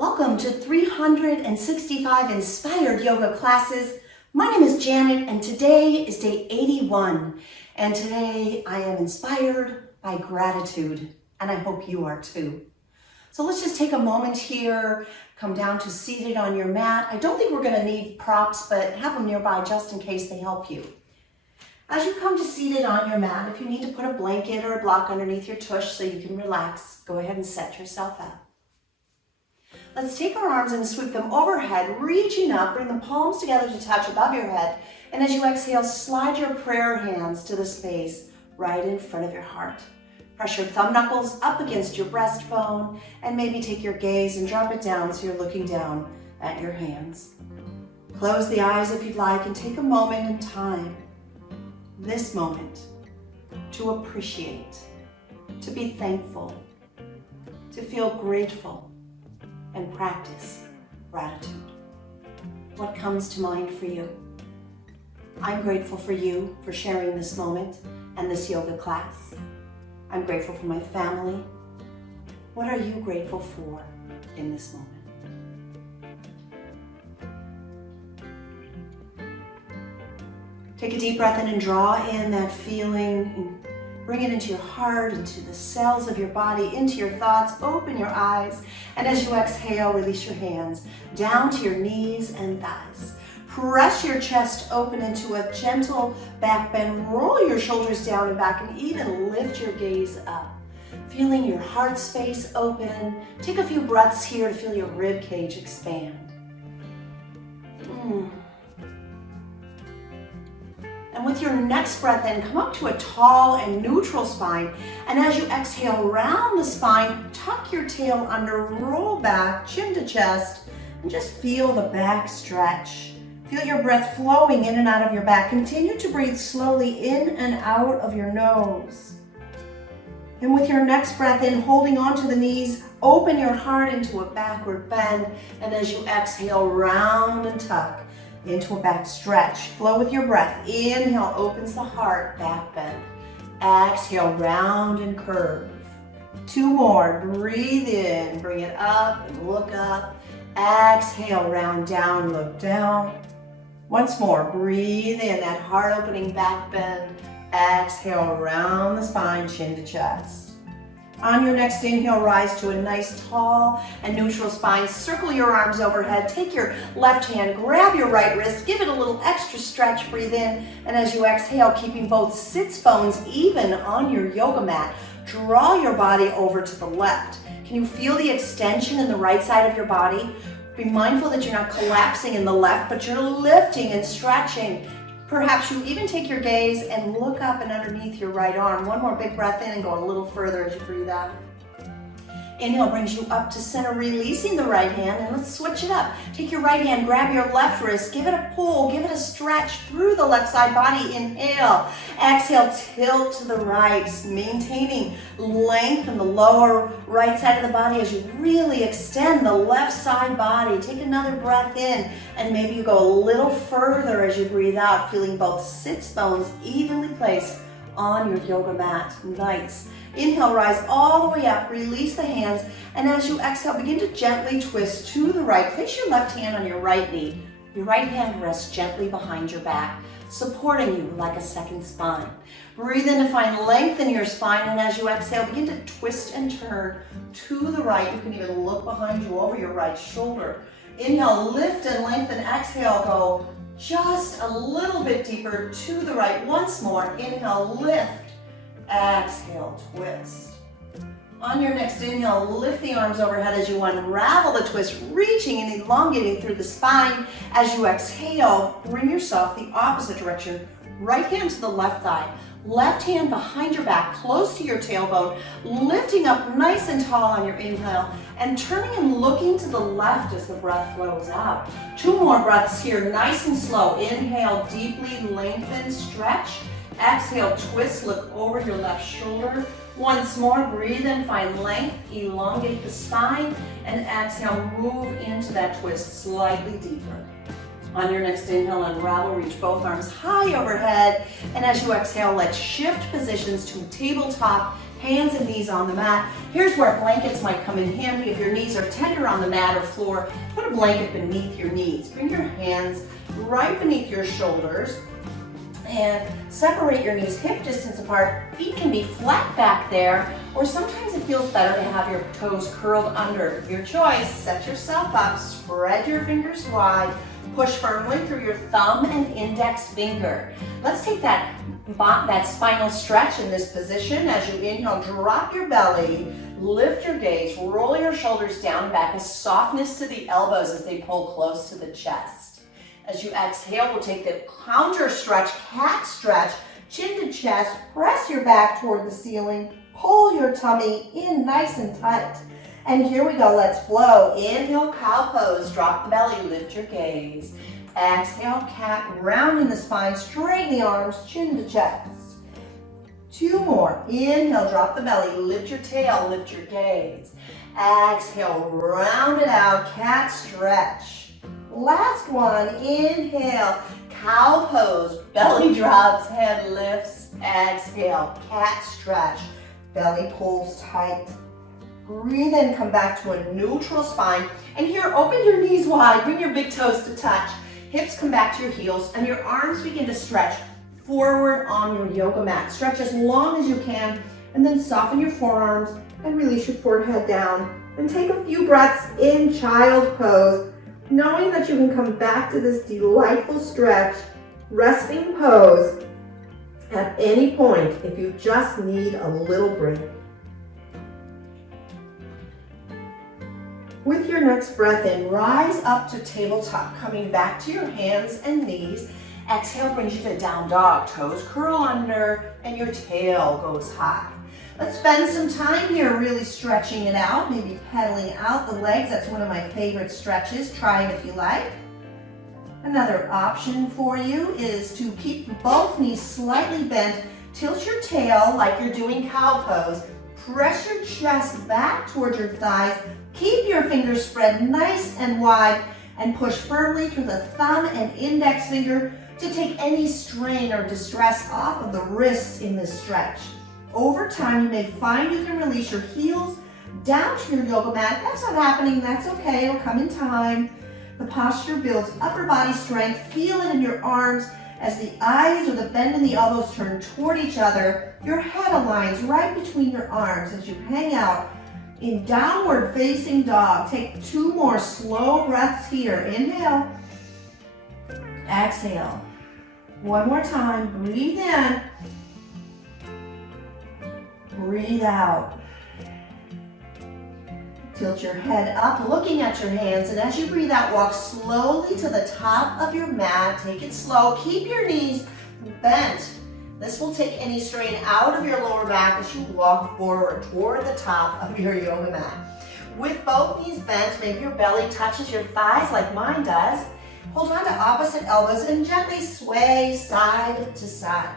Welcome to 365 Inspired Yoga Classes. My name is Janet and today is day 81. And today I am inspired by gratitude, and I hope you are too. So let's just take a moment here, come down to seated on your mat. I don't think we're going to need props, but have them nearby just in case they help you. As you come to seated on your mat, if you need to put a blanket or a block underneath your tush so you can relax, go ahead and set yourself up. Let's take our arms and sweep them overhead, reaching up, bring the palms together to touch above your head. And as you exhale, slide your prayer hands to the space right in front of your heart. Press your thumb knuckles up against your breastbone and maybe take your gaze and drop it down so you're looking down at your hands. Close the eyes if you'd like and take a moment in time, this moment, to appreciate, to be thankful, to feel grateful, and practice gratitude. What comes to mind for you? I'm grateful for you for sharing this moment and this yoga class. I'm grateful for my family. What are you grateful for in this moment? Take a deep breath in and draw in that feeling. Bring it into your heart, into the cells of your body, into your thoughts. Open your eyes. And as you exhale, release your hands down to your knees and thighs. Press your chest open into a gentle back bend. Roll your shoulders down and back and even lift your gaze up. Feeling your heart space open. Take a few breaths here to feel your rib cage expand. And with your next breath in, come up to a tall and neutral spine. And as you exhale, round the spine, tuck your tail under, roll back, chin to chest, and just feel the back stretch. Feel your breath flowing in and out of your back. Continue to breathe slowly in and out of your nose. And with your next breath in, holding onto the knees, open your heart into a backward bend. And as you exhale, round and tuck into a back stretch. Flow with your breath. Inhale, opens the heart, back bend. Exhale, round and curve. Two more. Breathe in, bring it up and look up. Exhale, round down, look down. Once more. Breathe in, that heart opening back bend. Exhale, round the spine, chin to chest. On your next inhale, rise to a nice tall and neutral spine. Circle your arms overhead. Take your left hand, grab your right wrist, give it a little extra stretch, breathe in. And as you exhale, keeping both sits bones even on your yoga mat, draw your body over to the left. Can you feel the extension in the right side of your body? Be mindful that you're not collapsing in the left, but you're lifting and stretching. Perhaps you even take your gaze and look up and underneath your right arm. One more big breath in and go a little further as you breathe out. Inhale brings you up to center, releasing the right hand, and let's switch it up. Take your right hand, grab your left wrist, give it a pull, give it a stretch through the left side body. Inhale, exhale, tilt to the right, maintaining length in the lower right side of the body as you really extend the left side body. Take another breath in, and maybe you go a little further as you breathe out, feeling both sits bones evenly placed on your yoga mat. Nice. Inhale, rise all the way up, release the hands, and as you exhale, begin to gently twist to the right. Place your left hand on your right knee. Your right hand rests gently behind your back, supporting you like a second spine. Breathe in to find length in your spine, and as you exhale, begin to twist and turn to the right. You can even look behind you over your right shoulder. Inhale, lift and lengthen. Exhale, go just a little bit deeper to the right. Once more, inhale, lift. Exhale, twist. On your next inhale, lift the arms overhead as you unravel the twist, reaching and elongating through the spine. As you exhale, bring yourself the opposite direction. Right hand to the left thigh, left hand behind your back, close to your tailbone, lifting up nice and tall on your inhale, and turning and looking to the left as the breath flows out. Two more breaths here, nice and slow. Inhale, deeply lengthen, stretch. Exhale, twist, look over your left shoulder. Once more, breathe in, find length, elongate the spine, and exhale, move into that twist slightly deeper. On your next inhale, unravel, reach both arms high overhead, and as you exhale, let's shift positions to tabletop hands and knees on the mat. Here's where blankets might come in handy. If your knees are tender on the mat or floor, put a blanket beneath your knees. Bring your hands right beneath your shoulders and separate your knees hip distance apart. Feet can be flat back there, or sometimes it feels better to have your toes curled under. Your choice. Set yourself up, spread your fingers wide, push firmly through your thumb and index finger. Let's take that spinal stretch in this position. As you inhale, drop your belly, lift your gaze, roll your shoulders down and back, a softness to the elbows as they pull close to the chest. As you exhale, we'll take the counter stretch, cat stretch, chin to chest, press your back toward the ceiling, pull your tummy in nice and tight. And here we go, let's flow. Inhale, cow pose, drop the belly, lift your gaze. Exhale, cat, round in the spine, straighten the arms, chin to chest. 2 more. Inhale, drop the belly, lift your tail, lift your gaze. Exhale, round it out, cat stretch. Last one, inhale, cow pose, belly drops, head lifts. Exhale, cat stretch, belly pulls tight. Breathe in, come back to a neutral spine. And here, open your knees wide, bring your big toes to touch. Hips come back to your heels, and your arms begin to stretch forward on your yoga mat. Stretch as long as you can, and then soften your forearms and release your forehead down. And take a few breaths in child pose, knowing that you can come back to this delightful stretch, resting pose at any point if you just need a little break. With your next breath in, rise up to tabletop, coming back to your hands and knees. Exhale brings you to down dog, toes curl under, and your tail goes high. Let's spend some time here really stretching it out, maybe pedaling out the legs. That's one of my favorite stretches. Try it if you like. Another option for you is to keep both knees slightly bent. Tilt your tail like you're doing cow pose. Press your chest back towards your thighs. Keep your fingers spread nice and wide and push firmly through the thumb and index finger to take any strain or distress off of the wrists in this stretch. Over time, you may find you can release your heels down to your yoga mat. If that's not happening, that's okay, it'll come in time. The posture builds upper body strength. Feel it in your arms as the eyes or the bend in the elbows turn toward each other. Your head aligns right between your arms as you hang out in downward facing dog. Take 2 more slow breaths here. Inhale, exhale. One more time, breathe in, breathe out. Tilt your head up, looking at your hands, and as you breathe out, walk slowly to the top of your mat. Take it slow, keep your knees bent. This will take any strain out of your lower back as you walk forward toward the top of your yoga mat. With both knees bent, maybe your belly touches your thighs like mine does. Hold on to opposite elbows and gently sway side to side.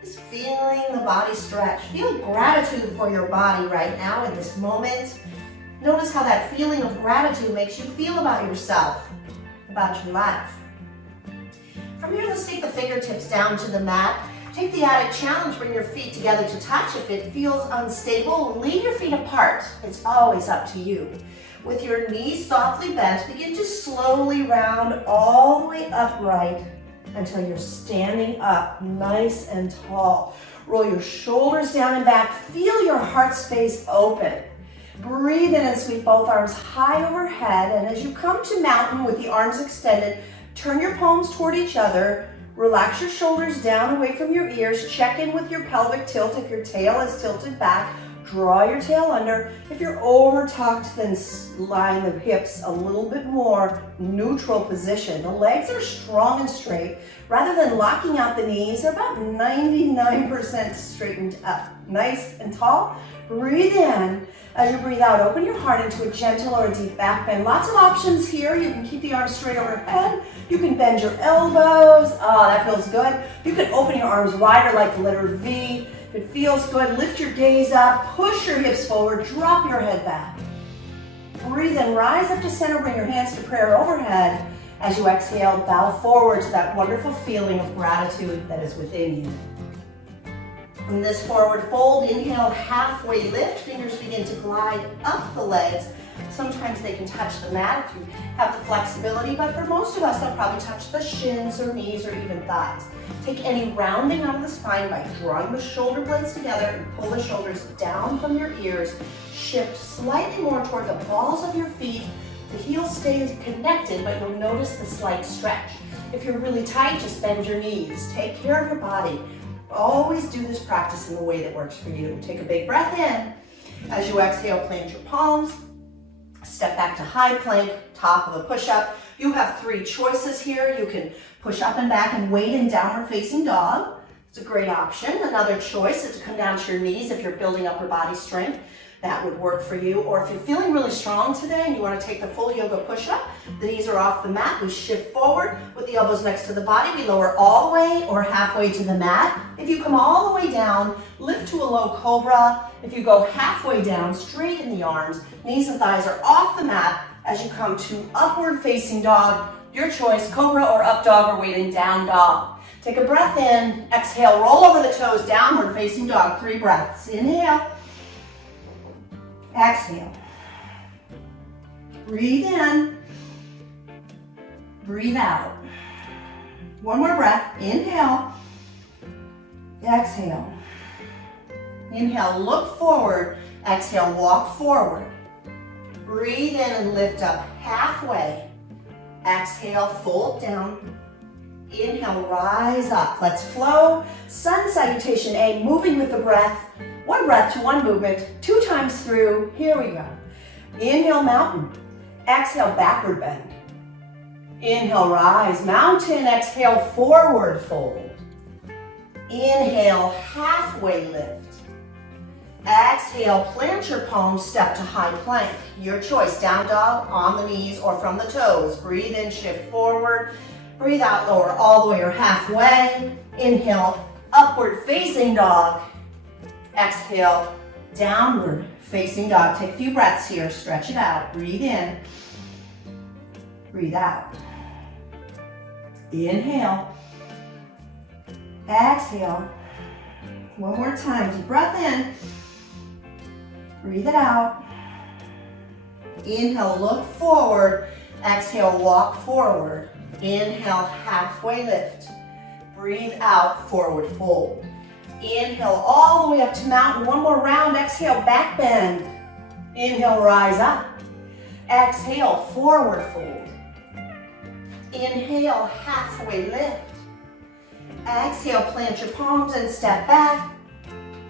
Just feeling the body stretch. Feel gratitude for your body right now in this moment. Notice how that feeling of gratitude makes you feel about yourself, about your life. From here, let's take the fingertips down to the mat. Take the added challenge, bring your feet together to touch. If it feels unstable, leave your feet apart. It's always up to you. With your knees softly bent, begin to slowly round all the way upright until you're standing up nice and tall. Roll your shoulders down and back. Feel your heart space open. Breathe in and sweep both arms high overhead. And as you come to mountain with the arms extended, turn your palms toward each other. Relax your shoulders down away from your ears. Check in with your pelvic tilt if your tail is tilted back. Draw your tail under. If you're over tucked, then line the hips a little bit more. Neutral position. The legs are strong and straight. Rather than locking out the knees, they're about 99% straightened up. Nice and tall. Breathe in. As you breathe out, open your heart into a gentle or a deep back bend. Lots of options here. You can keep the arms straight overhead. You can bend your elbows. Oh, that feels good. You can open your arms wider like the letter V. If it feels good, lift your gaze up, push your hips forward, drop your head back. Breathe in, rise up to center, bring your hands to prayer overhead. As you exhale, bow forward to that wonderful feeling of gratitude that is within you. From this forward fold, inhale, halfway lift. Fingers begin to glide up the legs. Sometimes they can touch the mat if you have the flexibility, but for most of us, they'll probably touch the shins or knees or even thighs. Take any rounding out of the spine by drawing the shoulder blades together and pull the shoulders down from your ears. Shift slightly more toward the balls of your feet. The heels stay connected, but you'll notice the slight stretch. If you're really tight, just bend your knees. Take care of your body. Always do this practice in the way that works for you. Take a big breath in. As you exhale, plant your palms. Step back to high plank, top of a push-up. You have 3 choices here. You can push up and back and wait in downward facing dog. It's a great option. Another choice is to come down to your knees if you're building upper body strength. That would work for you. Or if you're feeling really strong today and you want to take the full yoga push-up, the knees are off the mat. We shift forward with the elbows next to the body. We lower all the way or halfway to the mat. If you come all the way down, lift to a low cobra. If you go halfway down, straighten the arms. Knees and thighs are off the mat as you come to upward facing dog. Your choice, cobra or up dog or waiting down dog. Take a breath in. Exhale, roll over the toes, downward facing dog. 3 breaths. Inhale. Exhale. Breathe in. Breathe out. One more breath. Inhale. Exhale. Inhale, look forward. Exhale, walk forward. Breathe in and lift up halfway. Exhale, fold down. Inhale, rise up. Let's flow. Sun salutation A, moving with the breath. 1 breath to 1 movement, 2 times through. Here we go. Inhale, mountain. Exhale, backward bend. Inhale, rise, mountain. Exhale, forward fold. Inhale, halfway lift. Exhale, plant your palms, step to high plank. Your choice, down dog, on the knees, or from the toes. Breathe in, shift forward. Breathe out, lower all the way or halfway. Inhale, upward facing dog. Exhale, downward facing dog. Take a few breaths here, stretch it out. Breathe in, breathe out. Inhale, exhale. One more time, deep breath in. Breathe it out. Inhale, look forward. Exhale, walk forward. Inhale, halfway lift. Breathe out, forward fold. Inhale, all the way up to mountain. 1 more round. Exhale, back bend. Inhale, rise up. Exhale, forward fold. Inhale, halfway lift. Exhale, plant your palms and step back.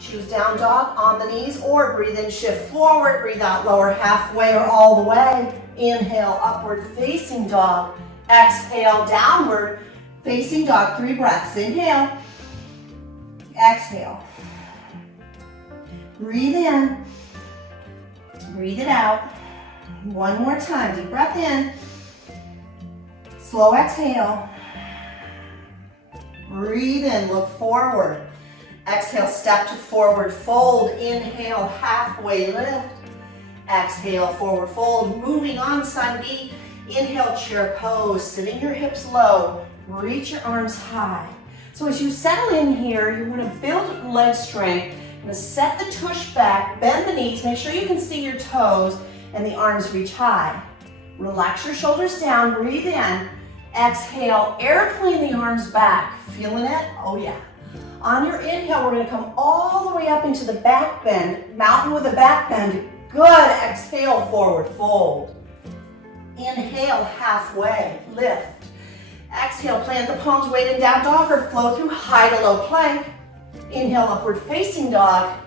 Choose down dog on the knees or breathe in, shift forward. Breathe out, lower halfway or all the way. Inhale, upward facing dog. Exhale, downward facing dog. 3 breaths. Inhale. Exhale. Breathe in. Breathe it out. 1 more time. Deep breath in. Slow exhale. Breathe in. Look forward. Exhale, step to forward fold. Inhale, halfway lift. Exhale, forward fold. Moving on, side B. Inhale, chair pose. Sitting your hips low. Reach your arms high. So as you settle in here, you want to build leg strength. You're going to set the tush back, bend the knees, make sure you can see your toes, and the arms reach high. Relax your shoulders down, breathe in. Exhale, airplane the arms back. Feeling it? Oh yeah. On your inhale, we're going to come all the way up into the back bend. Mountain with a back bend. Good. Exhale, forward fold. Inhale, halfway, lift. Exhale, plant the palms, weight in down dog or flow through high to low plank. Inhale, upward facing dog.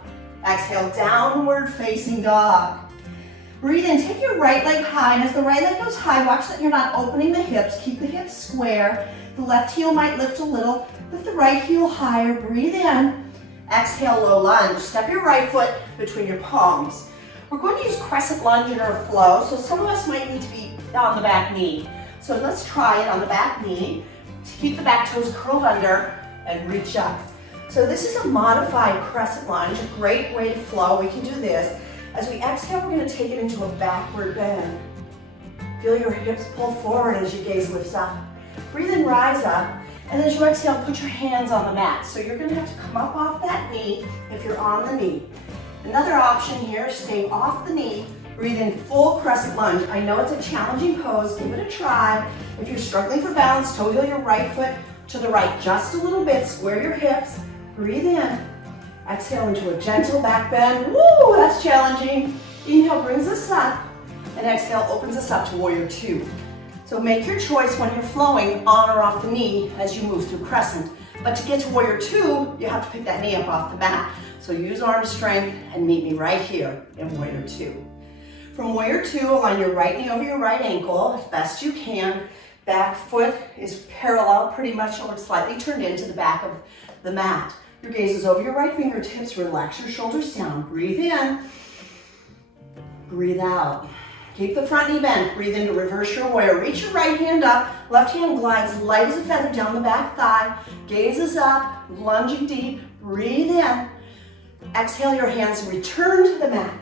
Exhale, downward facing dog. Breathe in, take your right leg high, and as the right leg goes high, watch that you're not opening the hips. Keep the hips square. The left heel might lift a little. Lift the right heel higher, breathe in. Exhale, low lunge. Step your right foot between your palms. We're going to use crescent lunge in our flow, so some of us might need to be on the back knee. So let's try it on the back knee. Keep the back toes curled under and reach up. So this is a modified crescent lunge, a great way to flow. We can do this. As we exhale, we're going to take it into a backward bend. Feel your hips pull forward as your gaze lifts up. Breathe in, rise up. And as you exhale, put your hands on the mat. So you're gonna have to come up off that knee if you're on the knee. Another option here, stay off the knee, breathe in full crescent lunge. I know it's a challenging pose, give it a try. If you're struggling for balance, toe heel your right foot to the right just a little bit, square your hips, breathe in. Exhale into a gentle back bend. Woo, that's challenging. Inhale brings us up, and exhale opens us up to warrior two. So make your choice when you're flowing on or off the knee as you move through crescent. But to get to warrior two, you have to pick that knee up off the mat. So use arm strength and meet me right here in warrior two. From warrior two, align your right knee over your right ankle as best you can. Back foot is parallel, pretty much, or slightly turned into the back of the mat. Your gaze is over your right fingertips. Relax your shoulders down. Breathe in. Breathe out. Keep the front knee bent. Breathe in to reverse your warrior. Reach your right hand up. Left hand glides light as a feather down the back thigh. Gaze is up. Lunging deep. Breathe in. Exhale your hands and return to the mat.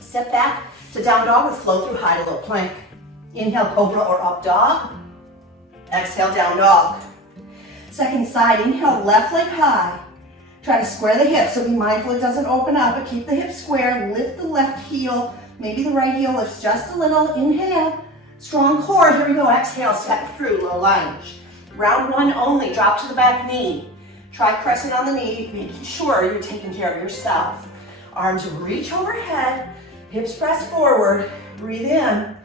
Step back to down dog or flow through high to low plank. Inhale, cobra or up dog. Exhale, down dog. Second side, inhale, left leg high. Try to square the hips, so be mindful it doesn't open up, but keep the hips square. Lift the left heel, maybe the right heel lifts just a little. Inhale, strong core. Here we go. Exhale, step through, low lunge. Round one only, drop to the back knee. Try crescent on the knee, making sure you're taking care of yourself. Arms reach overhead, hips press forward. Breathe in.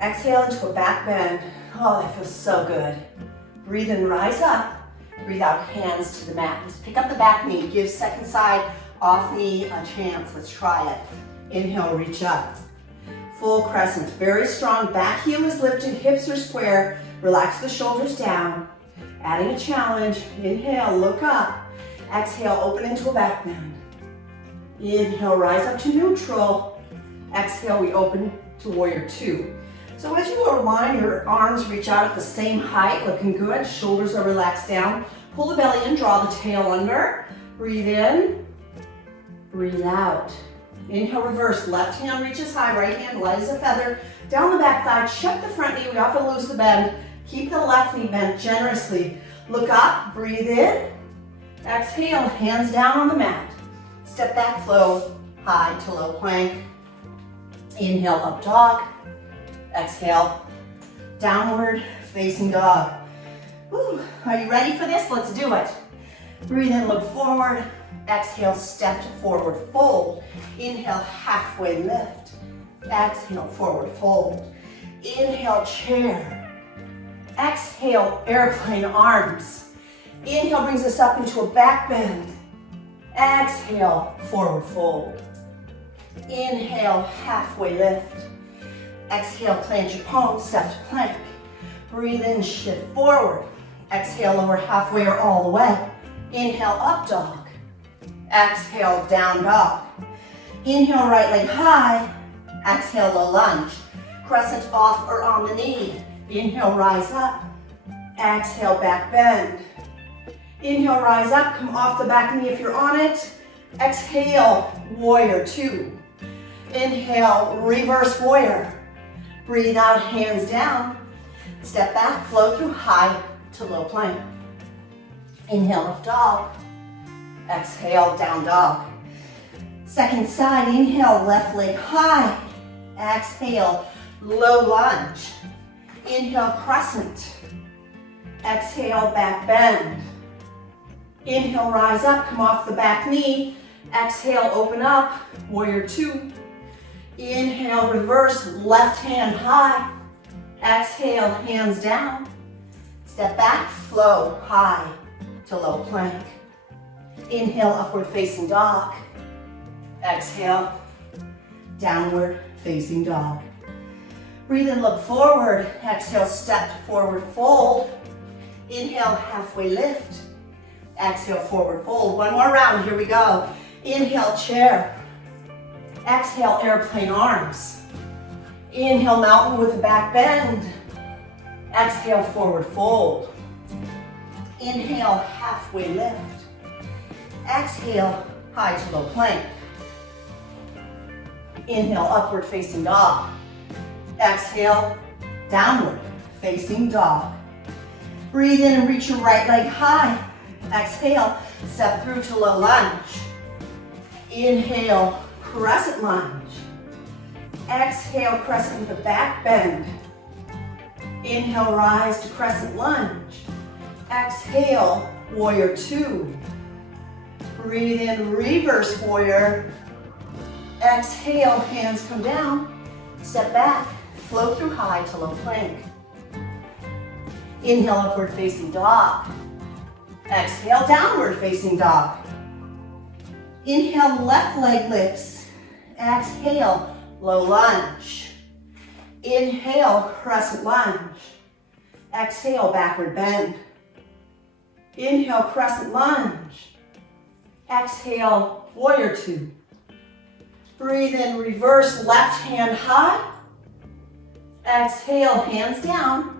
Exhale into a back bend. Oh, that feels so good. Breathe in, rise up. Breathe out, hands to the mat. Let's pick up the back knee. Give second side off knee a chance. Let's try it. Inhale, reach up. Full crescent, very strong. Back heel is lifted, hips are square. Relax the shoulders down. Adding a challenge. Inhale, look up. Exhale, open into a back bend. Inhale, rise up to neutral. Exhale, we open to warrior two. So as you align, your arms reach out at the same height, looking good. Shoulders are relaxed down. Pull the belly in, draw the tail under. Breathe in, breathe out. Inhale, reverse. Left hand reaches high, right hand light as a feather. Down the back thigh, check the front knee. We often lose the bend. Keep the left knee bent generously. Look up, breathe in. Exhale, hands down on the mat. Step back, flow, high to low plank. Inhale, up dog. Exhale, downward facing dog. Woo. Are you ready for this? Let's do it. Breathe in, look forward. Exhale, step to forward fold. Inhale, halfway lift. Exhale, forward fold. Inhale, chair. Exhale, airplane arms. Inhale brings us up into a back bend. Exhale, forward fold. Inhale, halfway lift. Exhale, plant your palms, step to plank. Breathe in, shift forward. Exhale, lower halfway or all the way. Inhale, up dog. Exhale, down dog. Inhale, right leg high. Exhale, low lunge. Crescent off or on the knee. Inhale, rise up. Exhale, back bend. Inhale, rise up. Come off the back knee if you're on it. Exhale, warrior two. Inhale, reverse warrior. Breathe out, hands down. Step back, flow through high to low plank. Inhale, up dog. Exhale, down dog. Second side, inhale, left leg high. Exhale, low lunge. Inhale, crescent. Exhale, back bend. Inhale, rise up, come off the back knee. Exhale, open up, warrior two. Inhale, reverse, left hand high. Exhale, hands down. Step back, flow high to low plank. Inhale, upward facing dog. Exhale, downward facing dog. Breathe in, look forward. Exhale, step to forward fold. Inhale, halfway lift. Exhale, forward fold. One more round, here we go. Inhale, chair. Exhale, airplane arms. Inhale, mountain with a back bend. Exhale, forward fold. Inhale, halfway lift. Exhale, high to low plank. Inhale, upward facing dog. Exhale, downward facing dog. Breathe in and reach your right leg high. Exhale, step through to low lunge. Inhale, crescent lunge. Exhale, crescent with a back bend. Inhale, rise to crescent lunge. Exhale, warrior two. Breathe in, reverse warrior. Exhale, hands come down. Step back, flow through high to low plank. Inhale, upward facing dog. Exhale, downward facing dog. Inhale, left leg lifts. Exhale, low lunge. Inhale, crescent lunge. Exhale, backward bend. Inhale, crescent lunge. Exhale, warrior two. Breathe in, reverse left hand high. Exhale, hands down.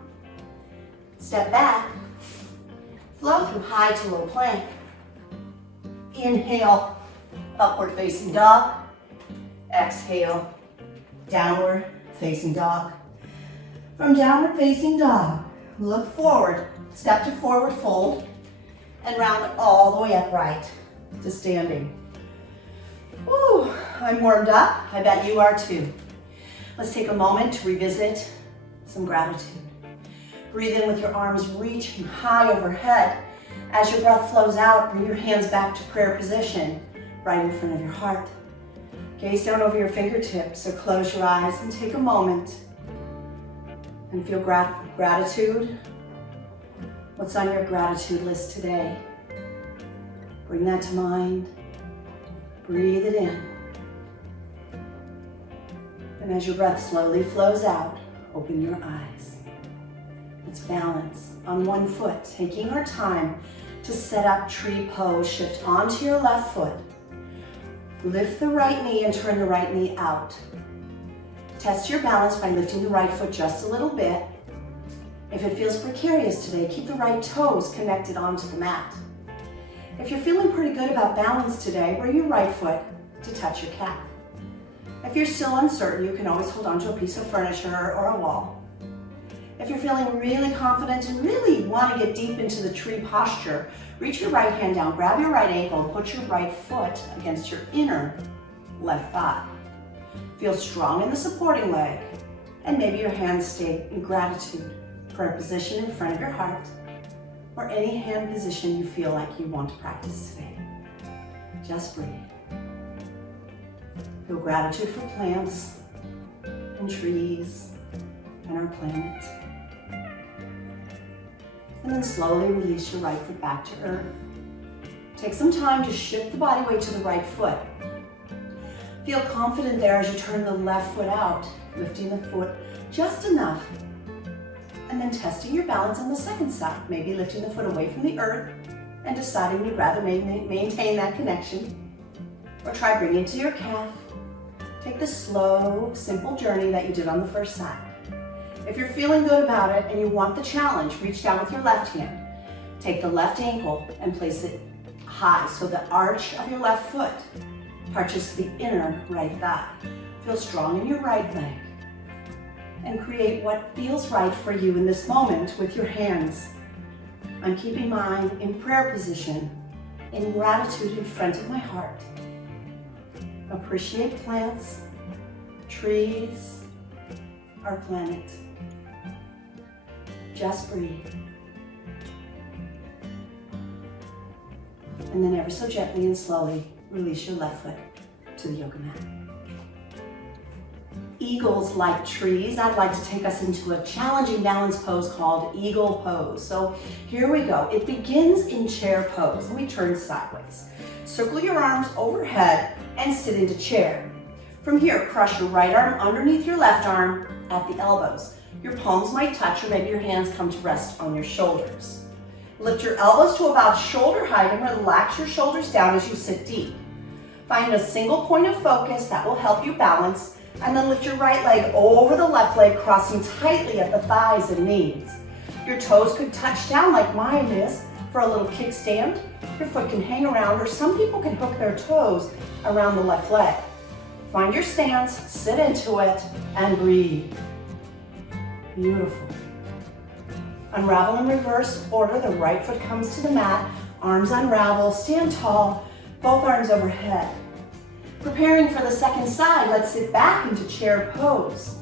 Step back. Flow through high to low plank. Inhale, upward facing dog. Exhale, downward facing dog. From downward facing dog, look forward, step to forward fold, and round all the way upright to standing. Woo, I'm warmed up. I bet you are too. Let's take a moment to revisit some gratitude. Breathe in with your arms reaching high overhead. As your breath flows out, bring your hands back to prayer position, right in front of your heart. Gaze down over your fingertips or close your eyes and take a moment and feel gratitude. What's on your gratitude list today? Bring that to mind. Breathe it in. And as your breath slowly flows out, open your eyes. Let's balance on one foot, taking our time to set up tree pose. Shift onto your left foot. Lift the right knee and turn the right knee out. Test your balance by lifting the right foot just a little bit. If it feels precarious today, keep the right toes connected onto the mat. If you're feeling pretty good about balance today, bring your right foot to touch your calf. If you're still uncertain, you can always hold onto a piece of furniture or a wall. If you're feeling really confident and really want to get deep into the tree posture, reach your right hand down, grab your right ankle, and put your right foot against your inner left thigh. Feel strong in the supporting leg, and maybe your hands stay in gratitude for a position in front of your heart, or any hand position you feel like you want to practice today. Just breathe. Feel gratitude for plants and trees and our planet. And then slowly release your right foot back to earth. Take some time to shift the body weight to the right foot. Feel confident there as you turn the left foot out, lifting the foot just enough. And then testing your balance on the second side, maybe lifting the foot away from the earth and deciding you'd rather maintain that connection. Or try bringing it to your calf. Take the slow, simple journey that you did on the first side. If you're feeling good about it and you want the challenge, reach down with your left hand. Take the left ankle and place it high so the arch of your left foot touches the inner right thigh. Feel strong in your right leg. And create what feels right for you in this moment with your hands. I'm keeping mine in prayer position, in gratitude in front of my heart. Appreciate plants, trees, our planet. Just breathe. And then ever so gently and slowly, release your left foot to the yoga mat. Eagles like trees. I'd like to take us into a challenging balance pose called eagle pose. So here we go. It begins in chair pose. Let me turn sideways. Circle your arms overhead and sit into chair. From here, cross your right arm underneath your left arm at the elbows. Your palms might touch, or maybe your hands come to rest on your shoulders. Lift your elbows to about shoulder height and relax your shoulders down as you sit deep. Find a single point of focus that will help you balance, and then lift your right leg over the left leg, crossing tightly at the thighs and knees. Your toes could touch down like mine is for a little kickstand. Your foot can hang around, or some people can hook their toes around the left leg. Find your stance, sit into it, and breathe. Beautiful. Unravel in reverse order. The right foot comes to the mat. Arms unravel. Stand tall. Both arms overhead. Preparing for the second side, let's sit back into chair pose.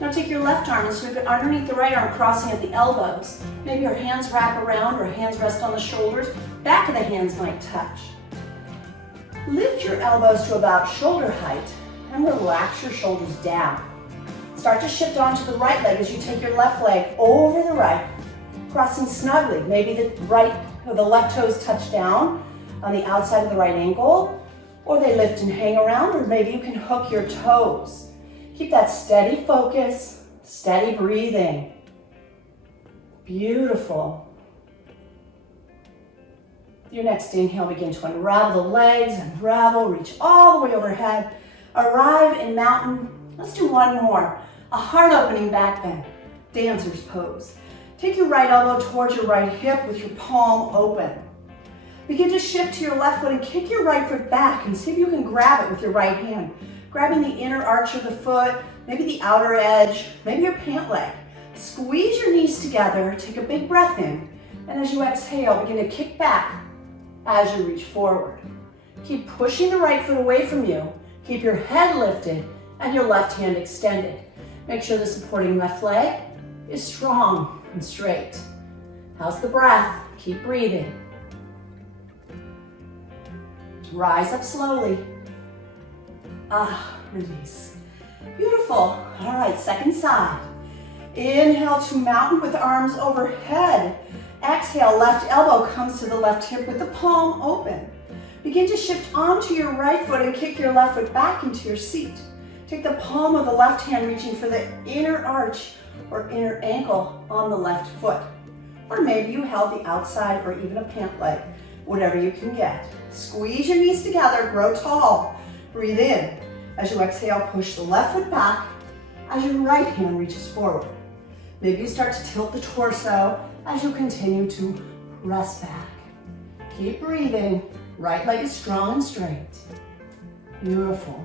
Now take your left arm and sweep it underneath the right arm, crossing at the elbows. Maybe your hands wrap around or hands rest on the shoulders. Back of the hands might touch. Lift your elbows to about shoulder height and relax your shoulders down. Start to shift onto the right leg as you take your left leg over the right, crossing snugly. Maybe the left toes touch down on the outside of the right ankle, or they lift and hang around, or maybe you can hook your toes. Keep that steady focus, steady breathing. Beautiful. Your next inhale, begin to unravel the legs, unravel, reach all the way overhead. Arrive in mountain. Let's do one more. A heart-opening back bend, dancer's pose. Take your right elbow towards your right hip with your palm open. Begin to shift to your left foot and kick your right foot back and see if you can grab it with your right hand. Grabbing the inner arch of the foot, maybe the outer edge, maybe your pant leg. Squeeze your knees together, take a big breath in, and as you exhale, begin to kick back as you reach forward. Keep pushing the right foot away from you. Keep your head lifted and your left hand extended. Make sure the supporting left leg is strong and straight. How's the breath? Keep breathing. Rise up slowly. Release. Beautiful. All right, second side. Inhale to mountain with arms overhead. Exhale, left elbow comes to the left hip with the palm open. Begin to shift onto your right foot and kick your left foot back into your seat. Take the palm of the left hand reaching for the inner arch or inner ankle on the left foot. Or maybe you held the outside or even a pant leg, whatever you can get. Squeeze your knees together, grow tall. Breathe in. As you exhale, push the left foot back as your right hand reaches forward. Maybe you start to tilt the torso as you continue to press back. Keep breathing. Right leg is strong and straight. Beautiful.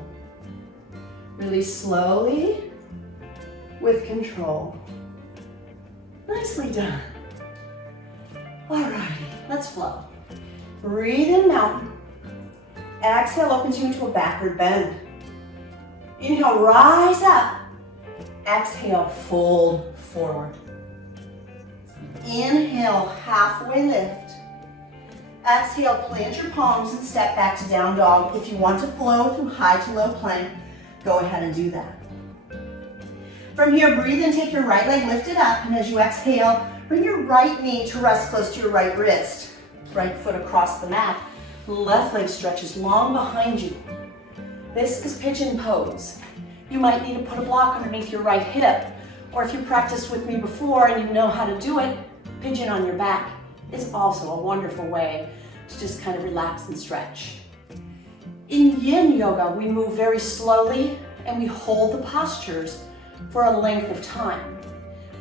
Release slowly with control. Nicely done. Alrighty, let's flow. Breathe in, mountain. Exhale, opens you into a backward bend. Inhale, rise up. Exhale, fold forward. Inhale, halfway lift. Exhale, plant your palms and step back to down dog. If you want to flow through high to low plank, go ahead and do that. From here, breathe in, take your right leg lifted up, and as you exhale, bring your right knee to rest close to your right wrist. Right foot across the mat. Left leg stretches long behind you. This is pigeon pose. You might need to put a block underneath your right hip, or if you practiced with me before and you know how to do it, pigeon on your back is also a wonderful way to just kind of relax and stretch. In yin yoga, we move very slowly and we hold the postures for a length of time.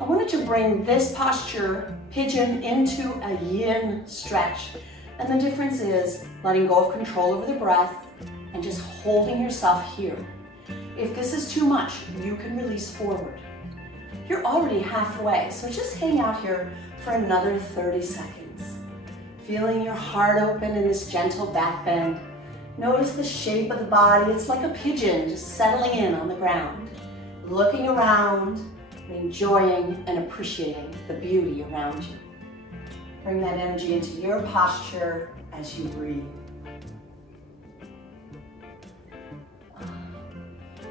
I wanted to bring this posture, pigeon, into a yin stretch. And the difference is letting go of control over the breath and just holding yourself here. If this is too much, you can release forward. You're already halfway, so just hang out here for another 30 seconds. Feeling your heart open in this gentle back bend. Notice the shape of the body. It's like a pigeon just settling in on the ground. Looking around, enjoying and appreciating the beauty around you. Bring that energy into your posture as you breathe.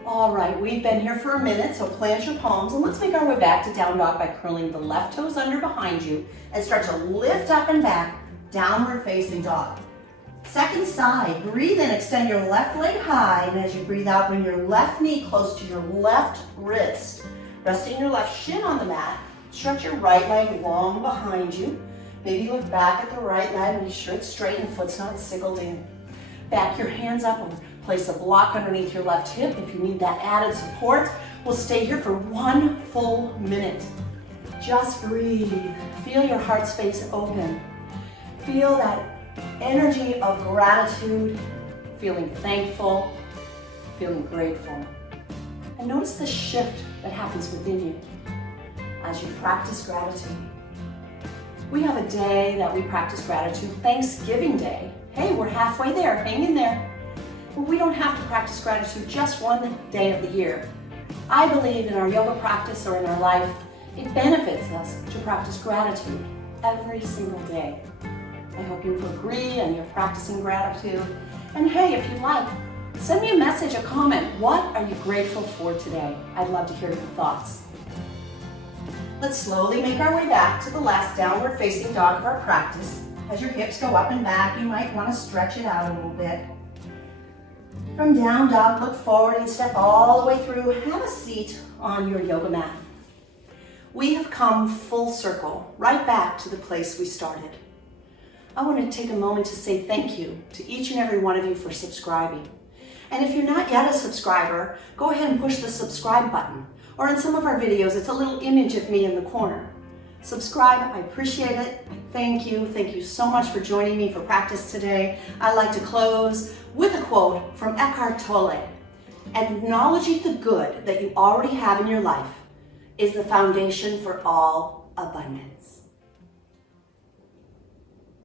All right, we've been here for a minute, so plant your palms and let's make our way back to down dog by curling the left toes under behind you and start to lift up and back, downward facing dog. Second side, breathe in, extend your left leg high, and as you breathe out, bring your left knee close to your left wrist. Resting your left shin on the mat, stretch your right leg long behind you. Maybe look back at the right leg and be sure it's straight and the foot's not sickled in. Back your hands up and place a block underneath your left hip if you need that added support. We'll stay here for 1 full minute. Just breathe. Feel your heart space open. Feel that energy of gratitude, feeling thankful, feeling grateful. And notice the shift that happens within you as you practice gratitude. We have a day that we practice gratitude, Thanksgiving Day. Hey, we're halfway there, hang in there. But we don't have to practice gratitude just one day of the year. I believe in our yoga practice or in our life, it benefits us to practice gratitude every single day. I hope you agree and you're practicing gratitude. And hey, if you'd like, send me a message, a comment. What are you grateful for today? I'd love to hear your thoughts. Let's slowly make our way back to the last downward facing dog of our practice. As your hips go up and back, you might want to stretch it out a little bit. From down dog, look forward and step all the way through. Have a seat on your yoga mat. We have come full circle, right back to the place we started. I want to take a moment to say thank you to each and every one of you for subscribing. And if you're not yet a subscriber, go ahead and push the subscribe button. Or in some of our videos, it's a little image of me in the corner. Subscribe, I appreciate it. Thank you. Thank you so much for joining me for practice today. I'd like to close with a quote from Eckhart Tolle. Acknowledging the good that you already have in your life is the foundation for all abundance.